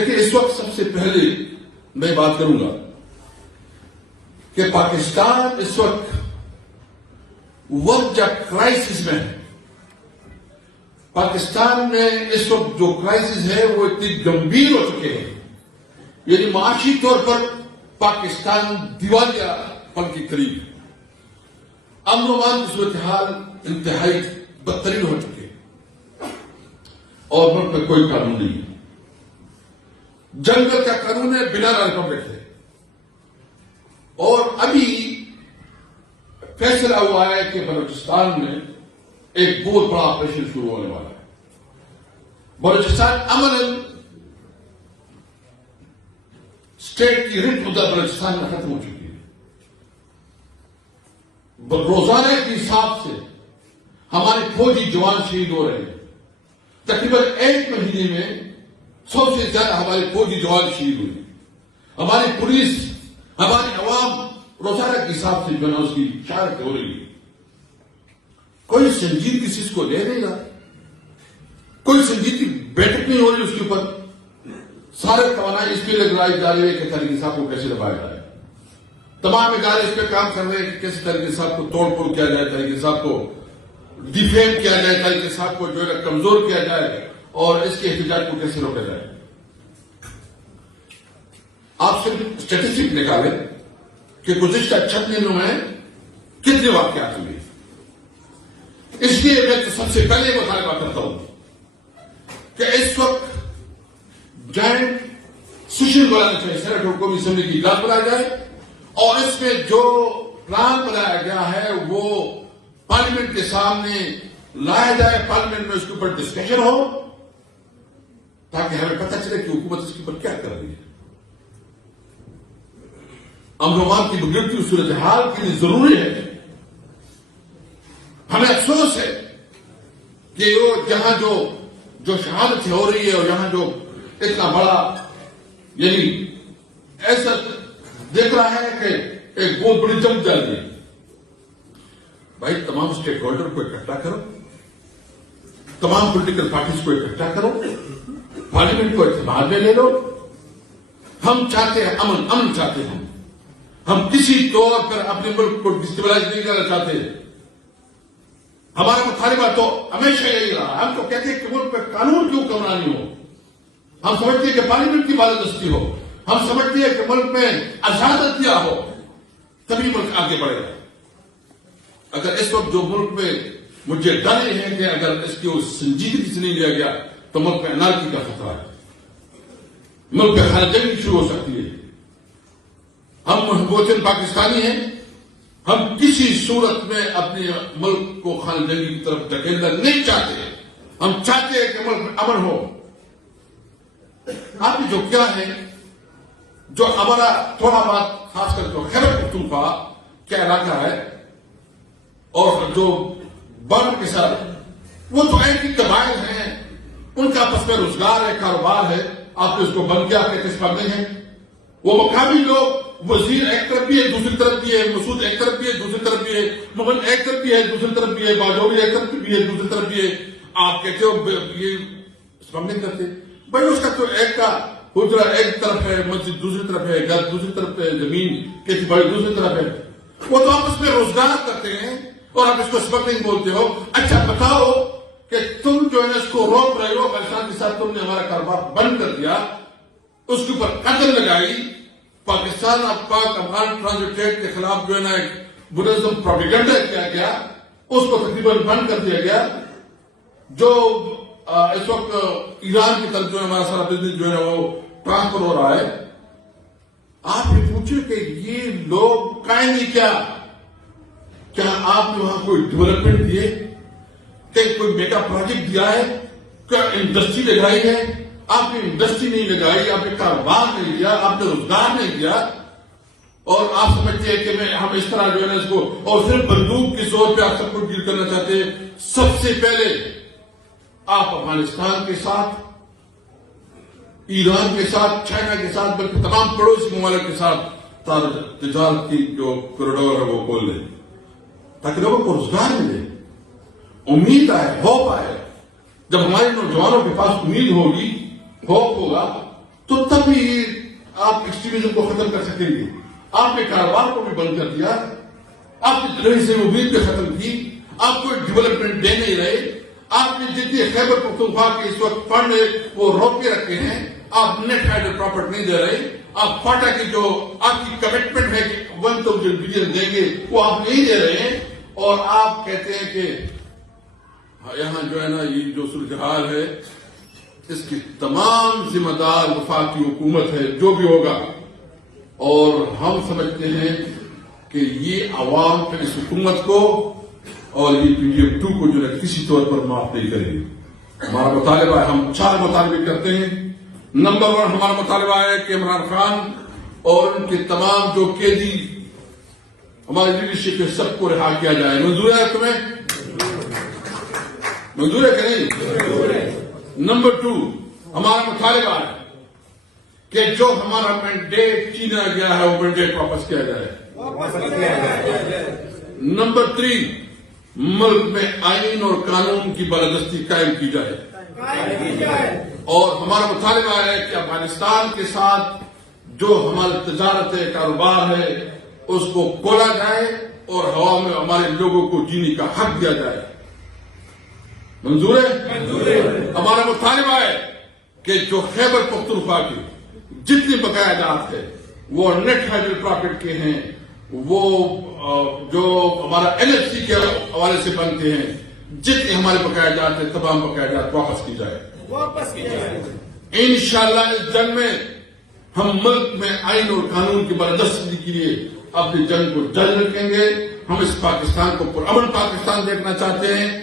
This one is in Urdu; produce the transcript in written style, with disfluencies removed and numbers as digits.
دیکھیں اس وقت سب سے پہلے میں بات کروں گا کہ پاکستان اس وقت ورجہ کرائسس میں ہے. پاکستان میں اس وقت جو کرائسس ہے وہ اتنی گمبھیر ہو چکے ہیں، یعنی معاشی طور پر پاکستان دیوالیہ پن کے قریب، امن و امان کی صورتحال انتہائی بدترین ہو چکی ہے اور ملک میں کوئی قانون نہیں ہے. جنگل کا قانون ہے، بنا ریپبلک ہے. اور ابھی فیصلہ ہوا ہے کہ بلوچستان میں ایک بہت بڑا آپریشن شروع ہونے والا ہے. بلوچستان امن اسٹیٹ کی رٹ مدت بلوچستان میں ختم ہو چکی ہے. روزانہ کے حساب سے ہمارے فوجی جوان شہید ہو رہے ہیں. تقریباً ایک مہینے میں 100 سے زیادہ ہمارے فوجی جوان شہید ہوئے. ہماری پولیس، ہماری عوام روزانہ کے حساب سے جو ہے اس کی شہادت ہو رہی ہے. کوئی سنجیدگی سے اس کو لے نہیں رہا، کوئی سنجیدگی بیٹھک نہیں ہو رہی اس کے اوپر. سارے توانائی اس کے لیے لگائی جا رہی ہے کہ طریقے صاحب کو کیسے دبایا جائے. تمام ادارے اس پہ کام کر رہے ہیں کہ کیسے طریقے صاحب کو توڑ پھوڑ کیا جائے، طریقے صاحب کو ڈیفیم کیا جائے، طریقے صاحب کو جو ہے کمزور کیا جائے اور اس کے احتجاج کو کیسے روکا جائے. آپ صرف اسٹیٹسٹک نکالیں کہ گزشتہ 6 دنوں میں کتنے واقعات ہوئے. اس لیے میں تو سب سے پہلے مطالبہ کرتا ہوں کہ اس وقت جوائنٹ سیشن بلانا چاہیے، سینٹ اور قومی اسمبلی کی اجلاس بلایا جائے اور اس میں جو پلان بنایا گیا ہے وہ پارلیمنٹ کے سامنے لایا جائے. پارلیمنٹ میں اس کے اوپر ڈسکشن ہو تاکہ ہمیں پتہ چلے کہ حکومت اس کے اوپر کیا کر رہی ہے. امن و امان کی بگڑتی صورتحال کے لیے ضروری ہے. ہمیں افسوس ہے کہ وہ جہاں جو شہادت ہو رہی ہے اور یہاں جو اتنا بڑا یعنی ایسا دیکھ رہا ہے کہ ایک بہت بڑی جنگ چل رہی ہے. بھائی تمام اسٹیک ہولڈر کو اکٹھا کرو، تمام پولیٹیکل پارٹیز کو اکٹھا کرو، پارلیمنٹ کو اعتماد میں لے لو. ہم چاہتے ہیں امن چاہتے ہیں. ہم کسی طور پر اپنے ملک کو ڈسٹیبلائز نہیں کرنا چاہتے. ہمارا مطالبہ تو ہمیشہ یہی رہا. ہم تو کہتے ہیں کہ ملک پہ قانون کی حکمرانی ہو. ہم سمجھتے ہیں کہ پارلیمنٹ کی بالادستی ہو. ہم سمجھتے ہیں کہ ملک میں آزادیاں ہو، تبھی ملک آگے بڑھے گا. اگر اس وقت جو ملک میں مجھے ڈر یہ ہے کہ اگر اس کی سنجیدگی سے نہیں لیا گیا تو ملک میں انارکی کا خطرہ ہے، ملک میں خانہ جنگی شروع ہو سکتی ہے. ہم وطن پاکستانی ہیں، ہم کسی صورت میں اپنے ملک کو خانہ جنگی کی طرف دھکیلنا نہیں چاہتے. ہم چاہتے ہیں کہ ملک میں امن ہو. آپ نے جو کیا ہے، جو ہمارا تھوڑا بات خاص کر جو خیبر پختونخوا کیا علاقہ ہے اور جو بارڈر کے ساتھ، وہ تو ایک ہی قبائل ہیں، ان کا آپس میں روزگار ہے، کاروبار ہے. آپ نے اس کو بند کیا کہ کس بات نہیں ہے. وہ مقامی لوگ، وزیر ایک طرف بھی ہے دوسری طرف بھی ہے، مسعود ایک طرف بھی ہے دوسری طرف بھی ہے، مغل ایک طرف بھی ہے دوسری طرف بھی ہے، باجوری ایک طرف بھی ہے دوسری طرف بھی ہے. آپ کہتے ہو یہ نہیں کرتے. بھائی اس کا تو ایک کا حجرہ ایک طرف ہے، مسجد دوسری طرف ہے، گھر دوسری طرف ہے، زمین کھیتی باڑی دوسری طرف ہے. وہ تو آپس میں روزگار کرتے ہیں اور آپ اس کو اسمگلنگ بولتے ہو. اچھا بتاؤ کہ تم جو ہے اس کو روک رہے ہو، پاکستان کے ساتھ تم نے ہمارا کاروبار بند کر دیا، اس کے اوپر قدر لگائی. پاکستان اور پاک افغان ٹرانزٹ کے خلاف جو ہے نا ایک منظم پروپیگنڈا کیا گیا، اس کو تقریباً بند کر دیا گیا. جو اس وقت ایران کی طرف جو ہے ہمارا سارا بزنس جو ہے وہ ٹرانسفر ہو رہا ہے. آپ یہ پوچھیں کہ یہ لوگ قائم نہیں کیا آپ نے وہاں کوئی ڈیولپمنٹ دیے، کہ کوئی میگا پروجیکٹ دیا ہے، کیا انڈسٹری لگائی ہے؟ آپ نے انڈسٹری نہیں لگائی، آپ نے کاروبار نہیں دیا، آپ نے روزگار نہیں دیا. اور آپ سمجھتے ہیں کہ ہم اس طرح جو ہے نا اس کو اور صرف بندوق کے زور پہ آپ سب کو ڈیل کرنا چاہتے ہیں. سب سے پہلے آپ افغانستان کے ساتھ، ایران کے ساتھ، چائنا کے ساتھ، بلکہ تمام پڑوسی ممالک کے ساتھ تجارت کی جو کوریڈور ہے وہ کھول لیں تاکہ لوگوں کو روزگار ملے، امید آئے، ہوپ آئے. جب ہمارے نوجوانوں کے پاس امید ہوگی، ہوپ ہوگا، تو تب ہی آپ ایکسٹریمزم کو ختم کر سکیں گے. آپ نے کاروبار کو بھی بند کر دیا, آپ نے تلوی سے امید بھی ختم کی, آپ کو ڈیولپمنٹ دے نہیں رہے, آپ نے جتنے خیبر پختونخوا کے اس وقت فنڈ وہ روک کے رکھے ہیں, آپ نیٹ ہائیڈل پراپرٹ نہیں دے رہے, آپ فاٹا کی جو آپ کی کمٹمنٹ ہے کہ 1000 بلین دیں گے وہ آپ نہیں دے رہے ہیں, اور آپ کہتے ہیں کہ یہاں جو ہے نا یہ جو صورتحال ہے اس کی تمام ذمہ دار وفاقی حکومت ہے جو بھی ہوگا, اور ہم سمجھتے ہیں کہ یہ عوام پھر اس حکومت کو اور یہ PDM 2 کو جو ہے کسی طور پر معاف نہیں کرے گی. ہمارا مطالبہ ہے, ہم 4 مطالبے کرتے ہیں. نمبر 1 ہمارا مطالبہ ہے کہ عمران خان اور ان کے تمام جو قیدی ہماری لیڈرشپ کے سب کو رہا کیا جائے. منظور ہے تمہیں؟ منظور ہے کہ نہیں؟ نمبر 2 ہمارا مطالبہ ہے کہ جو ہمارا مینڈیٹ چھینا گیا ہے وہ مینڈیٹ واپس کیا جائے. نمبر 3 ملک میں آئین اور قانون کی بالادستی قائم کی جائے. اور ہمارا مطالبہ ہے کہ افغانستان کے ساتھ جو ہماری تجارت ہے, کاروبار ہے, اس کو کھولا جائے اور ہوا میں ہمارے لوگوں کو جینے کا حق دیا جائے. منظور ہے؟ ہمارا مطالبہ ہے کہ جو خیبر پختونخوا کی جتنی بقایا جات ہے وہ نیٹ ہائیڈل پراپرٹ کے ہیں, وہ جو ہمارا LFC کے حوالے سے بنتے ہیں, جتنے ہمارے بقایا جات ہیں تمام بقایا جات واپس کی جائے. انشاءاللہ اس جنگ میں ہم ملک میں آئین اور قانون کی بالادستی کے لیے اپنی جنگ کو جاری رکھیں گے. ہم اس پاکستان کو پرامن پاکستان دیکھنا چاہتے ہیں.